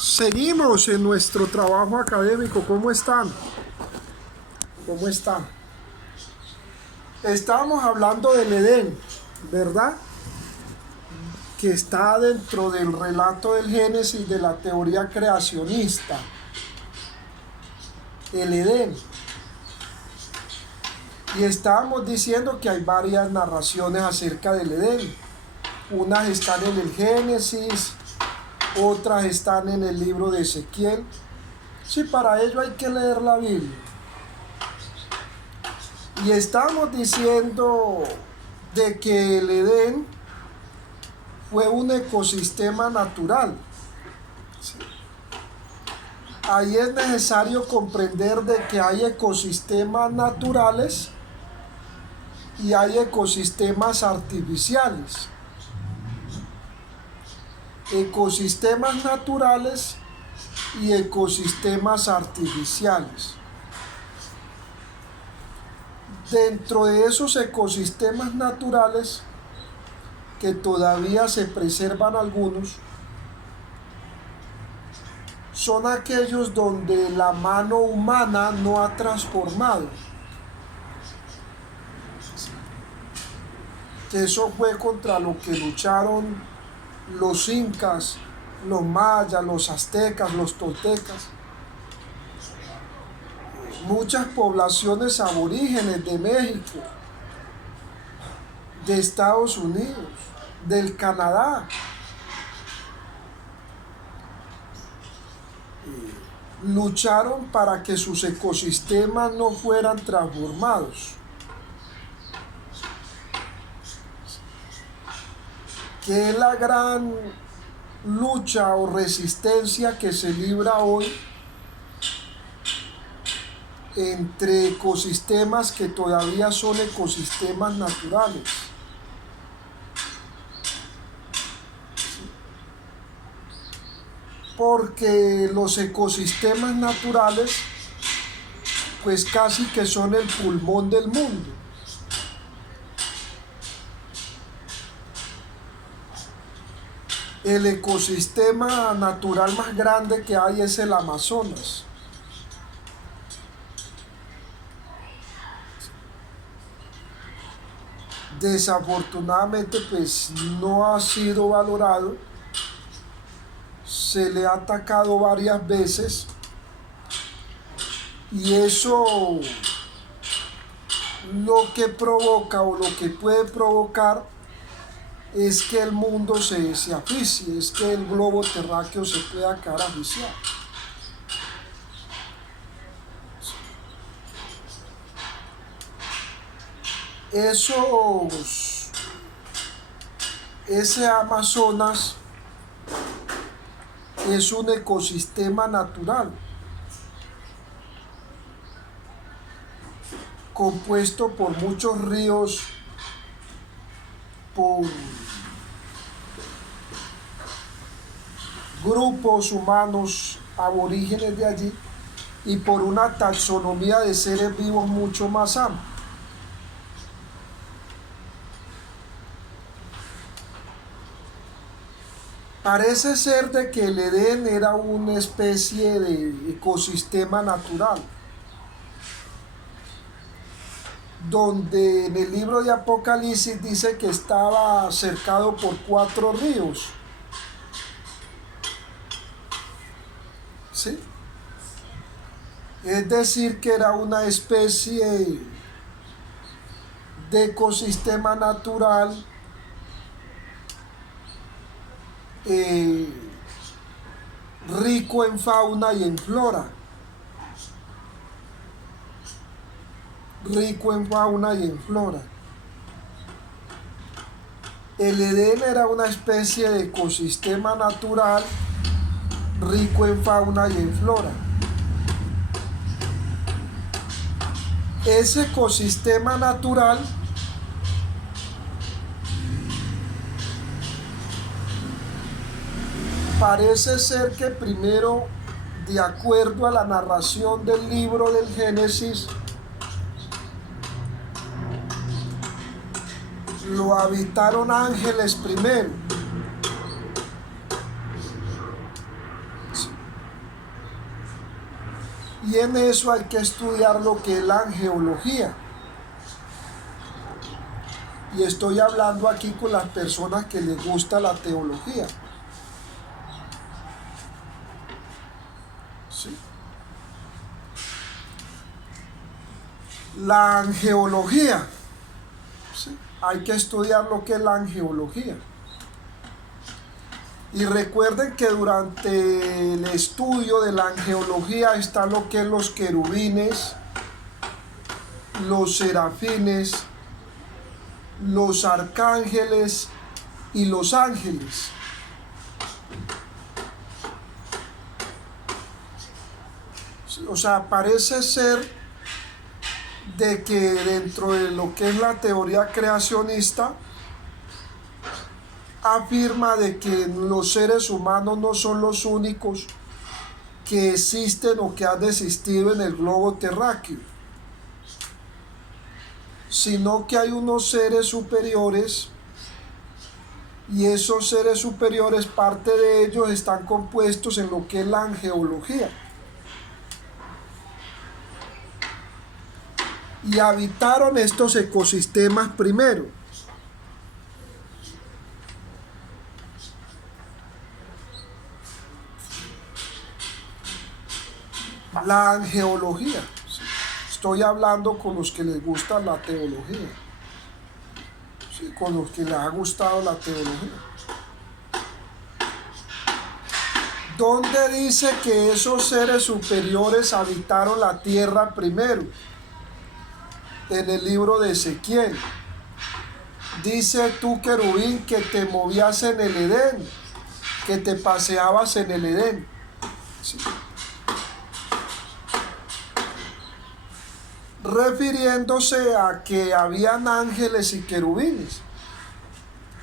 Seguimos en nuestro trabajo académico. ¿Cómo están? ¿Cómo están? Estábamos hablando del Edén, ¿verdad? Que está dentro del relato del Génesis de la teoría creacionista. El Edén. Y estábamos diciendo que hay varias narraciones acerca del Edén. Unas están en el Génesis, otras están en el libro de Ezequiel. Sí, para ello hay que leer la Biblia. Y estamos diciendo de que el Edén fue un ecosistema natural. Sí. Ahí es necesario comprender de que hay ecosistemas naturales y hay ecosistemas artificiales. Ecosistemas naturales y ecosistemas artificiales. Dentro de esos ecosistemas naturales, que todavía se preservan algunos, son aquellos donde la mano humana no ha transformado. Eso fue contra lo que lucharon los incas, los mayas, los aztecas, los toltecas. Muchas poblaciones aborígenes de México, de Estados Unidos, del Canadá, lucharon para que sus ecosistemas no fueran transformados. Que es la gran lucha o resistencia que se libra hoy entre ecosistemas que todavía son ecosistemas naturales. Porque los ecosistemas naturales pues casi que son el pulmón del mundo. El ecosistema natural más grande que hay es el Amazonas. Desafortunadamente pues no ha sido valorado, se le ha atacado varias veces y eso lo que provoca o lo que puede provocar es que el mundo se asfixie, es que el globo terráqueo se pueda quedar asfixiado. Ese Amazonas es un ecosistema natural compuesto por muchos ríos, por grupos humanos aborígenes de allí y por una taxonomía de seres vivos mucho más amplia. Parece ser de que el Edén era una especie de ecosistema natural, donde en el libro de Apocalipsis dice que estaba cercado por 4 ríos. ¿Sí? Es decir, que era una especie de ecosistema natural rico en fauna y en flora. Rico en fauna y en flora. El Edén era una especie de ecosistema natural rico en fauna y en flora. Ese ecosistema natural parece ser que primero, de acuerdo a la narración del libro del Génesis, lo habitaron ángeles primero. Y en eso hay que estudiar lo que es la angeología. Y estoy hablando aquí con las personas que les gusta la teología. ¿Sí? La angeología. ¿Sí? Hay que estudiar lo que es la angeología. Y recuerden que durante el estudio de la angeología está lo que es los querubines, los serafines, los arcángeles y los ángeles. O sea, parece ser de que dentro de lo que es la teoría creacionista afirma de que los seres humanos no son los únicos que existen o que han existido en el globo terráqueo, sino que hay unos seres superiores, y esos seres superiores, parte de ellos están compuestos en lo que es la angeología. Y habitaron estos ecosistemas primero. La angeología. Estoy hablando con los que les gusta la teología. Sí, con los que les ha gustado la teología. ¿Dónde dice que esos seres superiores habitaron la tierra primero? En el libro de Ezequiel. Dice tú, querubín, que te movías en el Edén, que te paseabas en el Edén. Sí. Refiriéndose a que habían ángeles y querubines.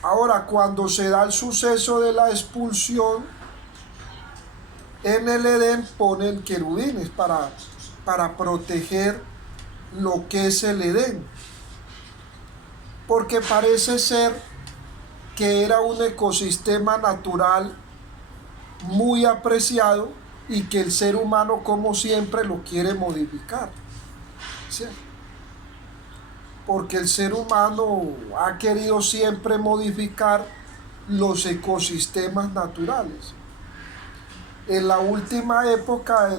Ahora, cuando se da el suceso de la expulsión, en el Edén ponen querubines para proteger lo que es el Edén. Porque parece ser que era un ecosistema natural muy apreciado y que el ser humano, como siempre, lo quiere modificar. ¿Sí? Porque el ser humano ha querido siempre modificar los ecosistemas naturales. En la última época,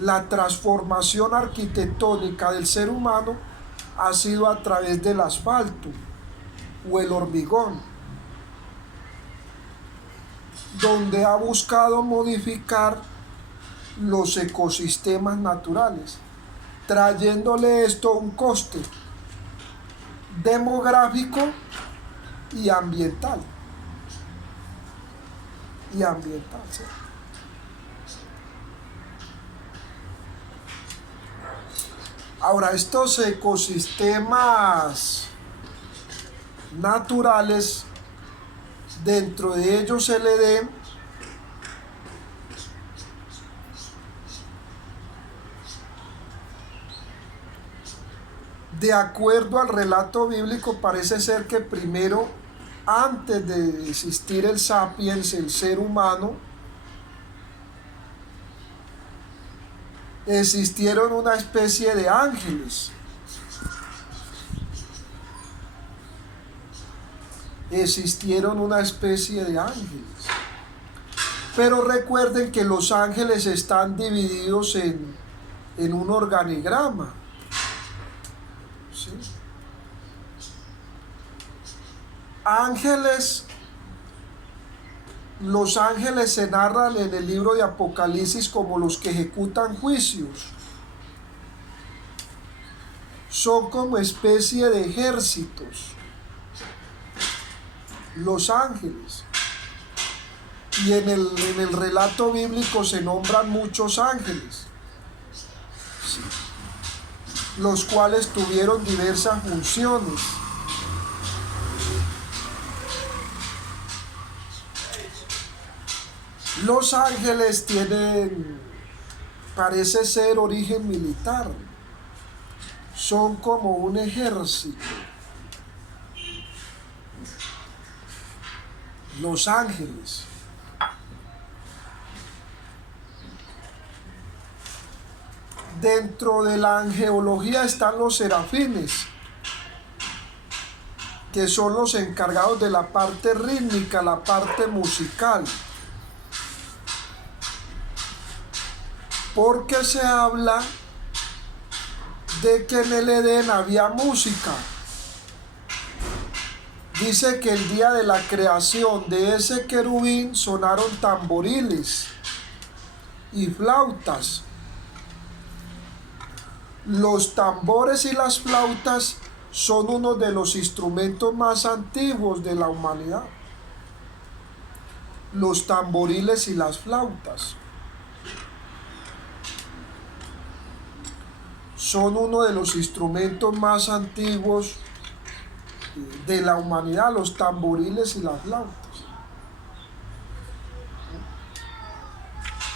la transformación arquitectónica del ser humano ha sido a través del asfalto o el hormigón, donde ha buscado modificar los ecosistemas naturales, trayéndole esto un coste demográfico y ambiental. ¿Sí? Ahora, estos ecosistemas naturales, dentro de ellos el Edén, de acuerdo al relato bíblico, parece ser que primero, antes de existir el sapiens, el ser humano, existieron una especie de ángeles. Existieron una especie de ángeles. Pero recuerden que los ángeles están divididos en un organigrama. ¿Sí? Ángeles, los ángeles se narran en el libro de Apocalipsis como los que ejecutan juicios. Son como especie de ejércitos, los ángeles. Y en el relato bíblico se nombran muchos ángeles, ¿sí?, los cuales tuvieron diversas funciones. Los ángeles tienen, parece ser, origen militar. Son como un ejército. Los ángeles. Dentro de la angeología están los serafines, que son los encargados de la parte rítmica, la parte musical. Porque se habla de que en el Edén había música. Dice que el día de la creación de ese querubín sonaron tamboriles y flautas. Los tambores y las flautas son uno de los instrumentos más antiguos de la humanidad. Los tamboriles y las flautas son uno de los instrumentos más antiguos de la humanidad, los tamboriles y las flautas.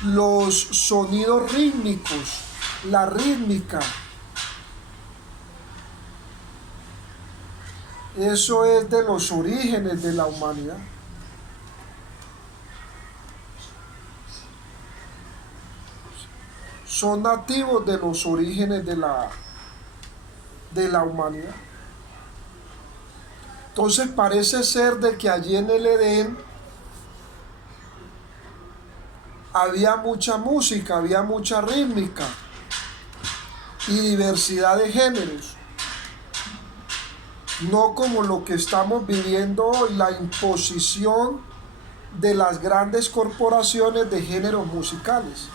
Los sonidos rítmicos, la rítmica, eso es de los orígenes de la humanidad. Son nativos de los orígenes de la humanidad. Entonces parece ser de que allí en el Edén había mucha música, había mucha rítmica y diversidad de géneros. No como lo que estamos viviendo hoy, la imposición de las grandes corporaciones de géneros musicales,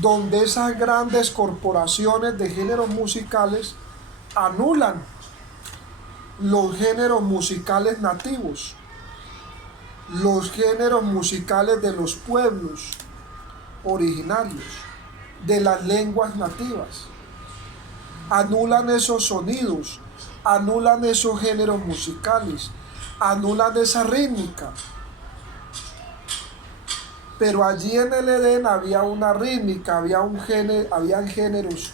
donde esas grandes corporaciones de géneros musicales anulan los géneros musicales nativos, los géneros musicales de los pueblos originarios, de las lenguas nativas. Anulan esos sonidos, anulan esos géneros musicales, anulan esa rítmica. Pero allí en el Edén había una rítmica, habían géneros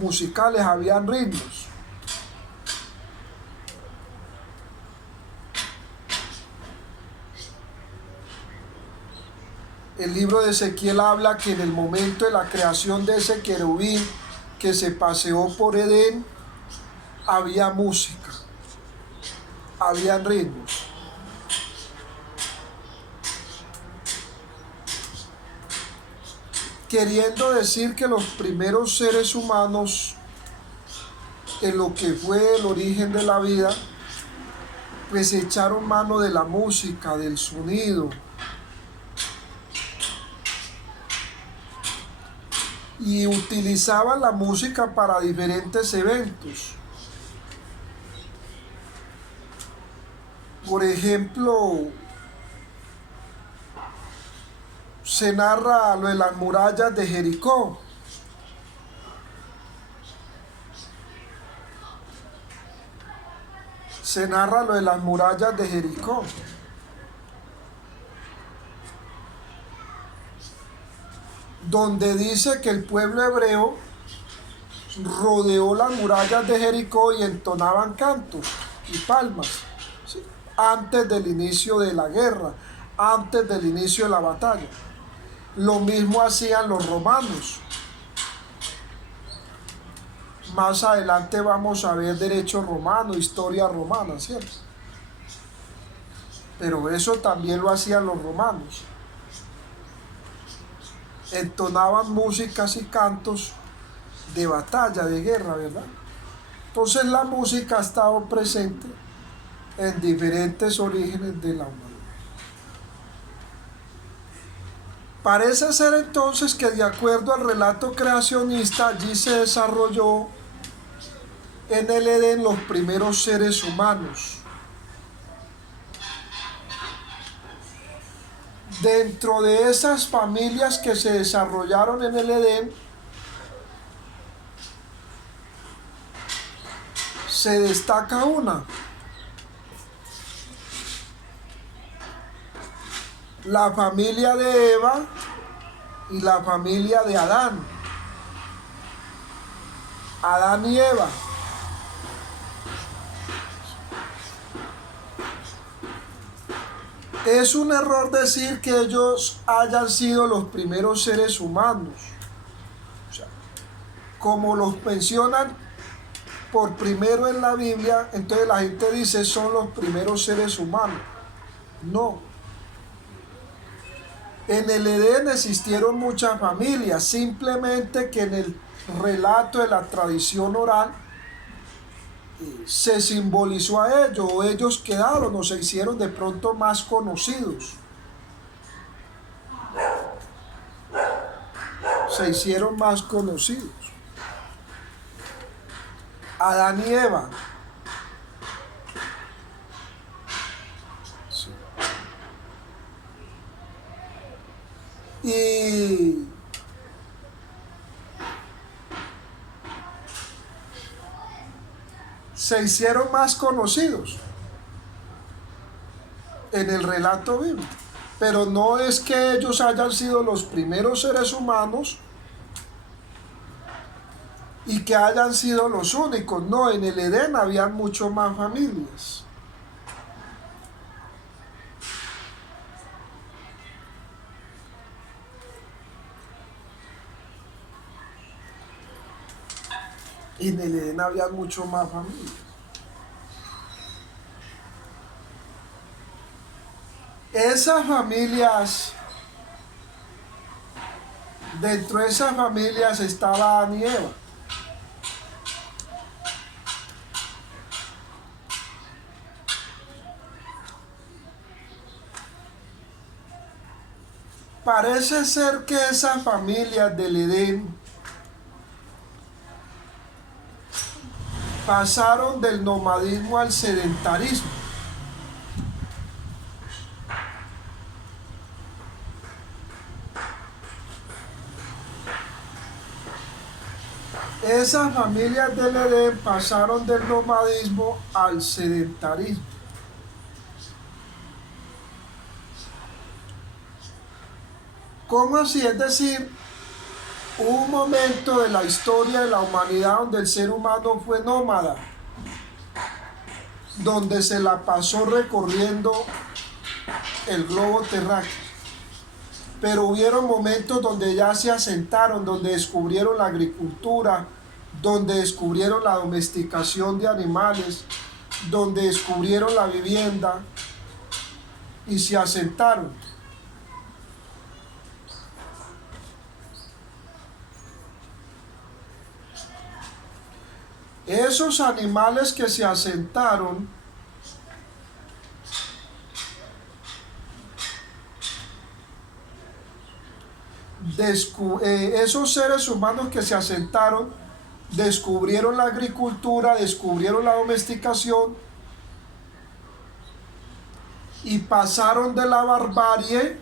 musicales, habían ritmos. El libro de Ezequiel habla que en el momento de la creación de ese querubín que se paseó por Edén, había música, habían ritmos. Queriendo decir que los primeros seres humanos, en lo que fue el origen de la vida, pues echaron mano de la música, del sonido, y utilizaban la música para diferentes eventos. Por ejemplo, se narra lo de las murallas de Jericó. Se narra lo de las murallas de Jericó. Donde dice que el pueblo hebreo rodeó las murallas de Jericó y entonaban cantos y palmas, ¿sí?, antes del inicio de la guerra, antes del inicio de la batalla. Lo mismo hacían los romanos. Más adelante vamos a ver derecho romano, historia romana, ¿cierto? Pero eso también lo hacían los romanos. Entonaban músicas y cantos de batalla, de guerra, ¿verdad? Entonces la música ha estado presente en diferentes orígenes de la humanidad. Parece ser entonces que de acuerdo al relato creacionista, allí se desarrolló en el Edén los primeros seres humanos. Dentro de esas familias que se desarrollaron en el Edén, se destaca una. La familia de Eva y la familia de Adán. Adán y Eva. Es un error decir que ellos hayan sido los primeros seres humanos. como los mencionan por primero en la Biblia, entonces la gente dice son los primeros seres humanos. No. En el Edén existieron muchas familias, simplemente que en el relato de la tradición oral se simbolizó a ellos, o ellos quedaron o se hicieron de pronto más conocidos. Se hicieron más conocidos. Adán y Eva. Sí. Y se hicieron más conocidos en el relato bíblico. Pero no es que ellos hayan sido los primeros seres humanos y que hayan sido los únicos. No, en el Edén había mucho más familias. En el Edén había mucho más familias. Esas familias, dentro de esas familias estaba Adán y Eva. Parece ser que esas familias del Edén pasaron del nomadismo al sedentarismo. Esas familias del Edén pasaron del nomadismo al sedentarismo. ¿Cómo así? Es decir, hubo un momento de la historia de la humanidad donde el ser humano fue nómada, donde se la pasó recorriendo el globo terráqueo. Pero hubieron momentos donde ya se asentaron, donde descubrieron la agricultura, donde descubrieron la domesticación de animales, donde descubrieron la vivienda y se asentaron. Esos animales que se asentaron esos seres humanos que se asentaron descubrieron la agricultura, descubrieron la domesticación y pasaron de la barbarie.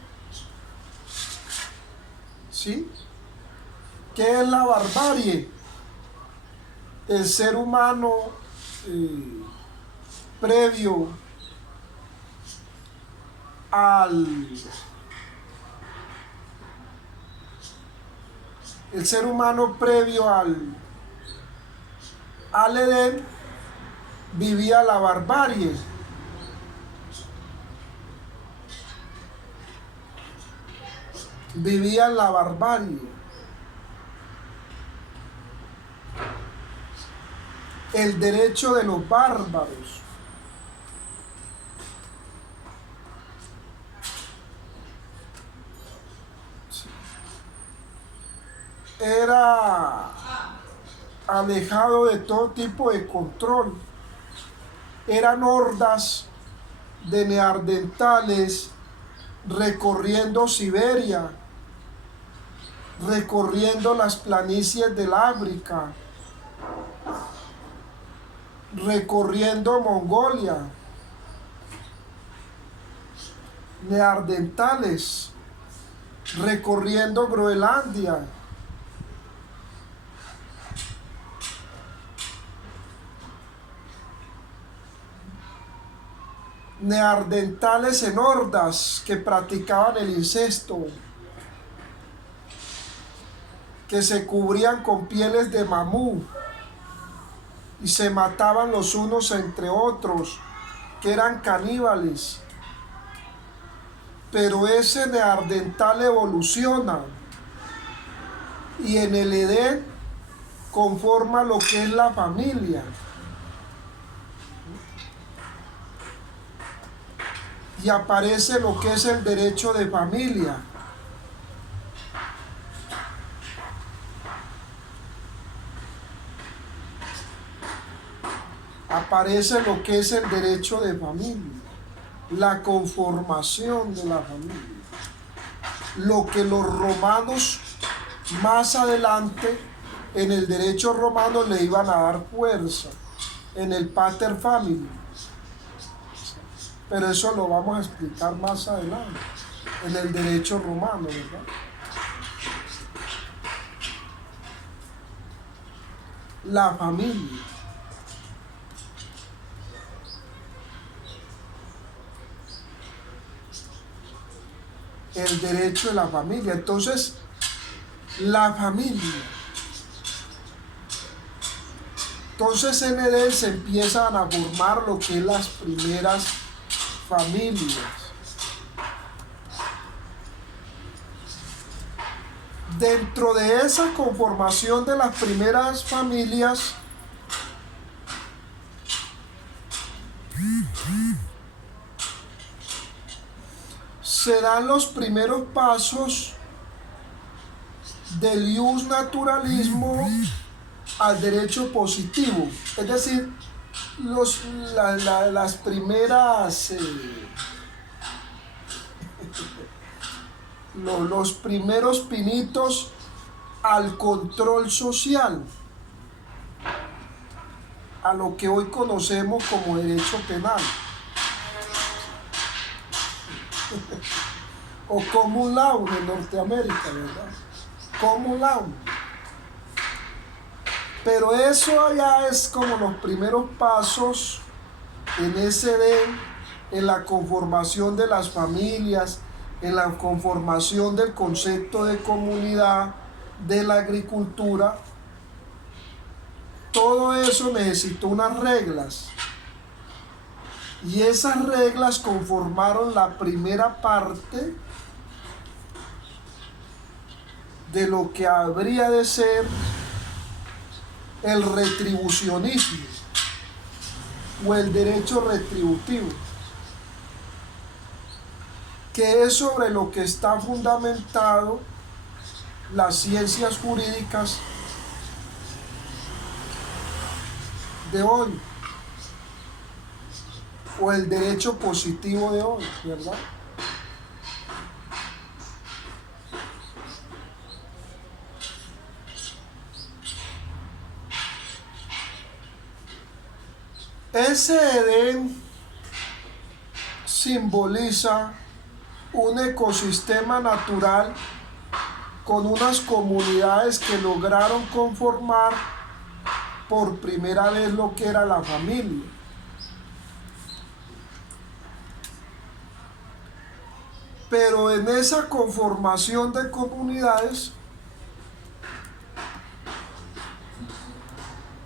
¿Sí? ¿Qué es la barbarie? El ser humano previo al el ser humano previo al Edén vivía la barbarie. Vivía en la barbarie. El derecho de los bárbaros. Era alejado de todo tipo de control. Eran hordas de neandertales recorriendo Siberia, recorriendo las planicies del África, recorriendo Mongolia, neandertales recorriendo Groenlandia, neandertales en hordas que practicaban el incesto, que se cubrían con pieles de mamú y se mataban los unos entre otros, que eran caníbales. Pero ese neandertal evoluciona y en el Edén conforma lo que es la familia. Y aparece lo que es el derecho de familia. Aparece lo que es el derecho de familia, la conformación de la familia. Lo que los romanos más adelante en el derecho romano le iban a dar fuerza, en el pater familia. Pero eso lo vamos a explicar más adelante, en el derecho romano, ¿verdad? La familia. El derecho de la familia. Entonces, la familia. Entonces en Edén se empiezan a formar lo que es las primeras familias. Dentro de esa conformación de las primeras familias, se dan los primeros pasos del ius naturalismo al derecho positivo. Es decir, las primeras los primeros pinitos al control social, a lo que hoy conocemos como derecho penal o common law en Norteamérica, ¿verdad? Common law. Pero eso ya es como los primeros pasos en ese Edén, en la conformación de las familias, en la conformación del concepto de comunidad, de la agricultura. Todo eso necesitó unas reglas. Y esas reglas conformaron la primera parte de lo que habría de ser el retribucionismo o el derecho retributivo, que es sobre lo que está fundamentado las ciencias jurídicas de hoy, o el derecho positivo de hoy, ¿verdad? Ese Edén simboliza un ecosistema natural con unas comunidades que lograron conformar por primera vez lo que era la familia. Pero en esa conformación de comunidades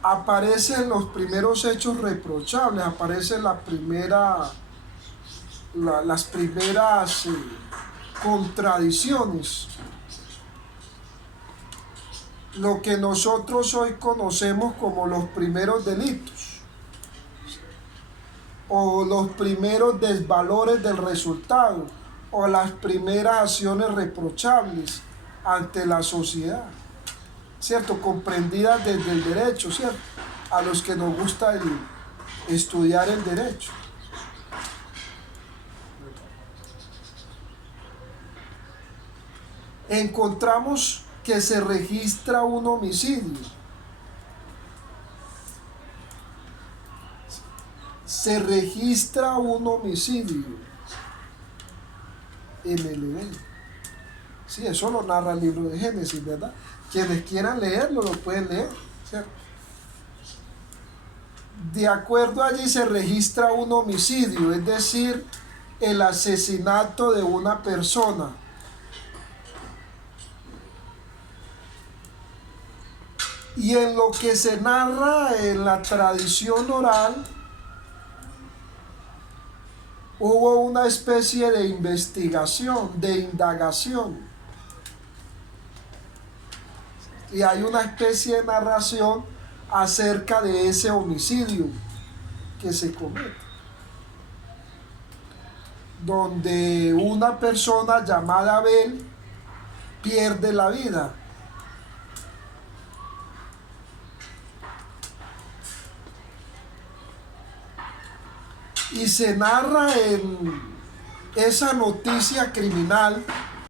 aparecen los primeros hechos reprochables, aparecen las primeras contradicciones. Lo que nosotros hoy conocemos como los primeros delitos o los primeros desvalores del resultado o las primeras acciones reprochables ante la sociedad, ¿cierto? Comprendidas desde el derecho, ¿cierto? A los que nos gusta estudiar el derecho. Encontramos que se registra un homicidio. Se registra un homicidio en el Edén. Sí, eso lo narra el libro de Génesis, ¿verdad? Quienes quieran leerlo lo pueden leer, ¿cierto? De acuerdo allí se registra un homicidio, es decir, el asesinato de una persona. Y en lo que se narra en la tradición oral, hubo una especie de investigación, de indagación. y hay una especie de narración acerca de ese homicidio que se comete, donde una persona llamada Abel pierde la vida. Y se narra en esa noticia criminal